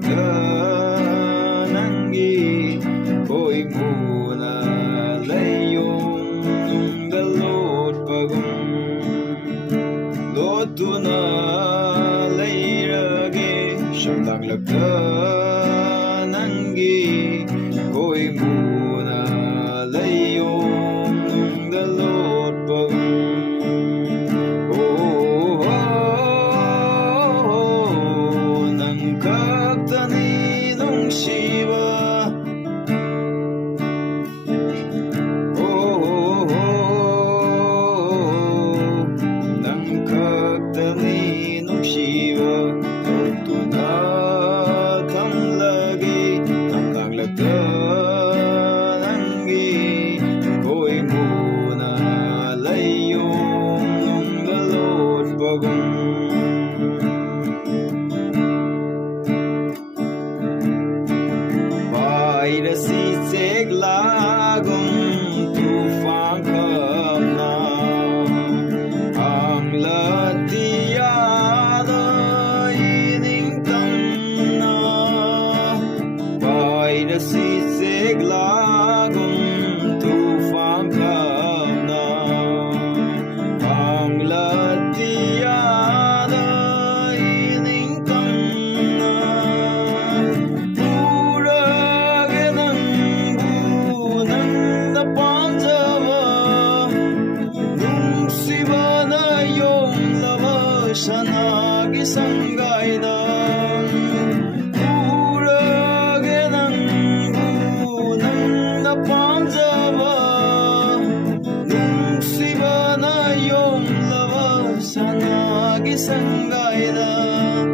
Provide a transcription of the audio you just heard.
ꯇꯝꯂꯛꯇ ꯅꯪꯒꯤ ꯈꯣꯏꯃꯨꯅ ꯂꯩꯌꯣꯡꯗ ꯂꯣꯠꯄꯒꯨꯝ ꯂꯣꯠꯇꯨꯅ ꯂꯩꯔꯒꯦ ꯁꯝꯂꯥꯡꯂꯛꯇ ꯅꯪꯒꯤ ꯈꯣꯏꯃꯨꯅ ꯂꯩꯌꯣꯡꯗ ꯂꯣꯠꯄꯒꯨം ꯈꯛꯇꯅꯤ ꯅꯨꯡꯁꯤꯕ ꯅꯪ ꯈꯛꯇꯅꯤ ꯅꯨꯡꯁꯤꯕ ꯇꯧꯗꯨꯅ ꯊꯝꯂꯒꯦ ꯊꯝꯂꯥꯡꯂꯛꯇ ꯅꯪꯒꯤ ꯈꯣꯏꯃꯨꯅ ꯂꯩꯌꯣꯡꯗ ꯂꯣꯠꯄꯒꯨꯝ Pairasi ceglagum tufan kamna ang latiyada ining tamna Pairasi ceglagum tufan kamna ang latiyada ining tamna Sanagi sanggaidan Urage ng unang napanjaba Nung siba na yung labas Sanagi sanggaidan